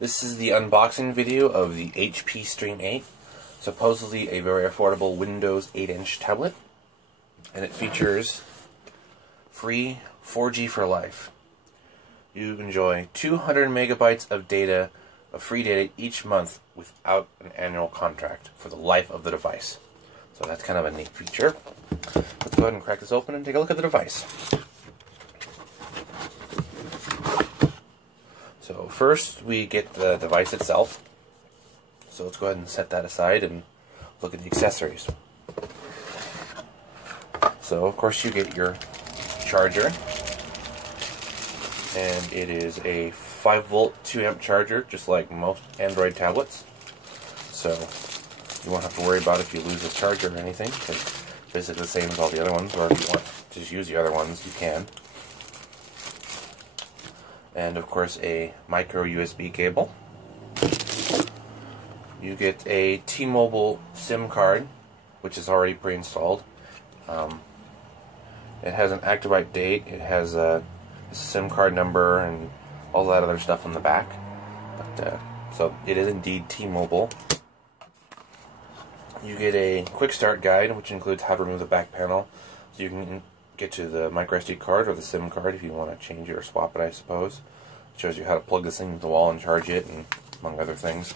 This is the unboxing video of the HP Stream 8, supposedly a very affordable Windows 8-inch tablet, and it features free 4G for life. You enjoy 200 megabytes of data, of free data each month without an annual contract for the life of the device. So that's kind of a neat feature. Let's go ahead and crack this open and take a look at the device. So first we get the device itself. So let's go ahead and set that aside and look at the accessories. So of course you get your charger, and it is a 5-volt 2-amp charger, just like most Android tablets. So you won't have to worry about if you lose a charger or anything, because it's basically the same as all the other ones, or if you want to just use the other ones, you can. And of course a micro USB cable. You get a T-Mobile SIM card, which is already pre-installed. It has an activate date, it has a SIM card number, and all that other stuff on the back. But so it is indeed T-Mobile. You get a quick start guide, which includes how to remove the back panel, so you can get to the micro SD card or the SIM card if you want to change it or swap it, I suppose. It shows you how to plug this thing into the wall and charge it, and among other things.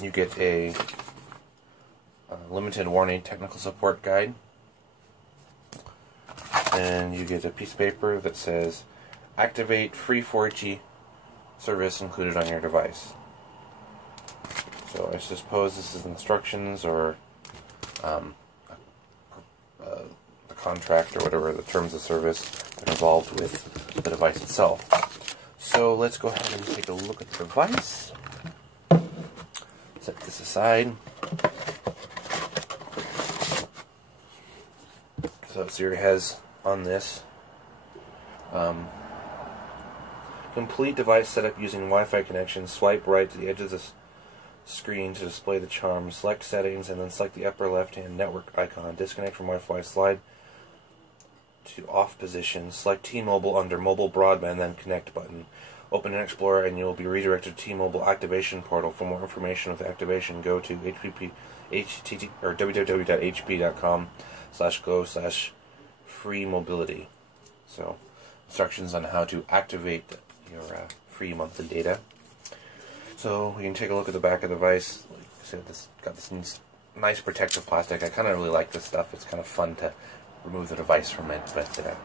You get a limited warranty technical support guide, and you get a piece of paper that says activate free 4G service included on your device. So I suppose this is instructions or the contract or whatever, the terms of service that are involved with the device itself. So let's go ahead and take a look at the device. Set this aside. So Siri has on this complete device setup using Wi-Fi connection. Swipe right to the edge of the screen to display the charm. Select settings and then select the upper left-hand network icon. Disconnect from Wi-Fi. Slide to off position. Select T-Mobile under Mobile Broadband, then Connect button. Open an Explorer and you will be redirected to T-Mobile Activation Portal. For more information with activation, go to www.hp.com/go/free mobility. So, instructions on how to activate your free monthly data. So we can take a look at the back of the device. Like I said, this got this nice protective plastic. I kind of really like this stuff. It's kind of fun to remove the device from it. But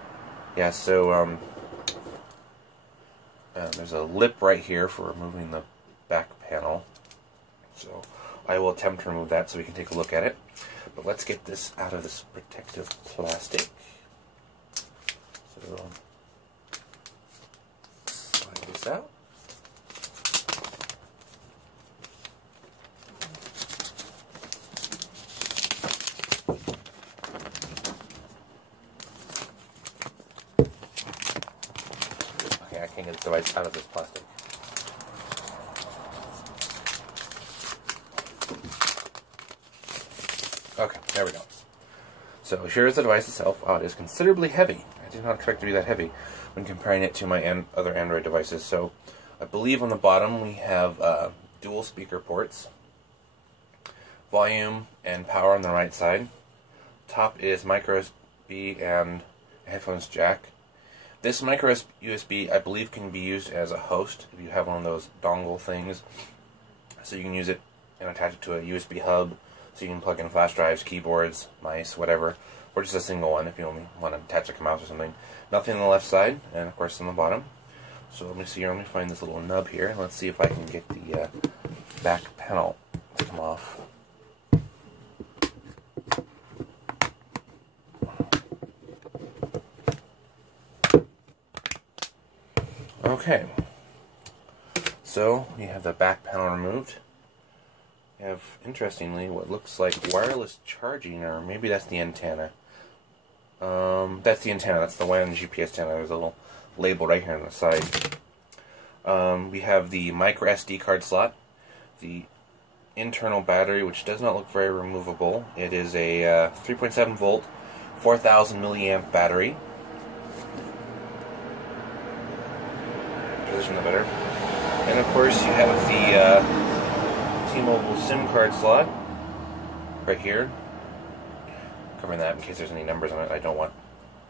yeah, so there's a lip right here for removing the back panel. So I will attempt to remove that so we can take a look at it. But let's get this out of this protective plastic. So slide this out. I can't get the device out of this plastic. Okay, there we go. So here's the device itself. Oh, it is considerably heavy. I did not expect it to be that heavy when comparing it to my other Android devices. So I believe on the bottom we have dual speaker ports, volume and power on the right side. Top is micro USB and a headphones jack. This micro USB, I believe, can be used as a host if you have one of those dongle things. So you can use it and attach it to a USB hub, so you can plug in flash drives, keyboards, mice, whatever, or just a single one if you only want to attach like a mouse or something. Nothing on the left side, and of course on the bottom. So let me see here. Let me find this little nub here. Let's see if I can get the back panel to come off. Okay, so we have the back panel removed. We have, interestingly, what looks like wireless charging, or maybe that's the antenna. That's the antenna, that's the WAN GPS antenna. There's a little label right here on the side. We have the micro SD card slot, the internal battery, which does not look very removable. It is a 3.7 volt, 4,000 milliamp battery. position, the better. And of course, you have the T-Mobile SIM card slot right here. Covering that in case there's any numbers on it I don't want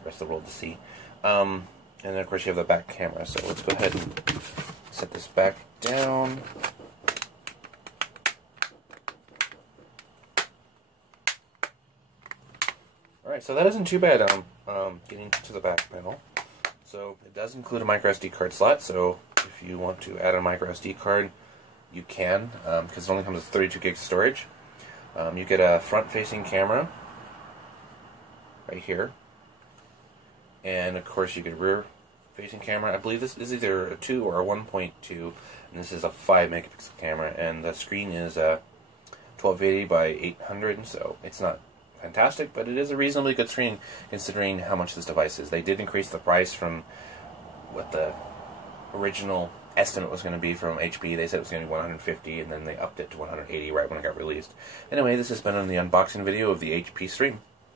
the rest of the world to see. And then of course you have the back camera. So let's go ahead and set this back down. Alright, so that isn't too bad getting to the back panel. So it does include a micro SD card slot, so if you want to add a micro SD card, you can, because it only comes with 32 gigs of storage. You get a front-facing camera right here, and of course you get a rear-facing camera. I believe this is either a 2 or a 1.2, and this is a 5 megapixel camera, and the screen is 1280 by 800, so it's not fantastic, but it is a reasonably good screen considering how much this device is. They did increase the price from what the original estimate was going to be from HP. They said it was going to be $150, and then they upped it to $180 right when it got released. Anyway, this has been on the unboxing video of the HP stream.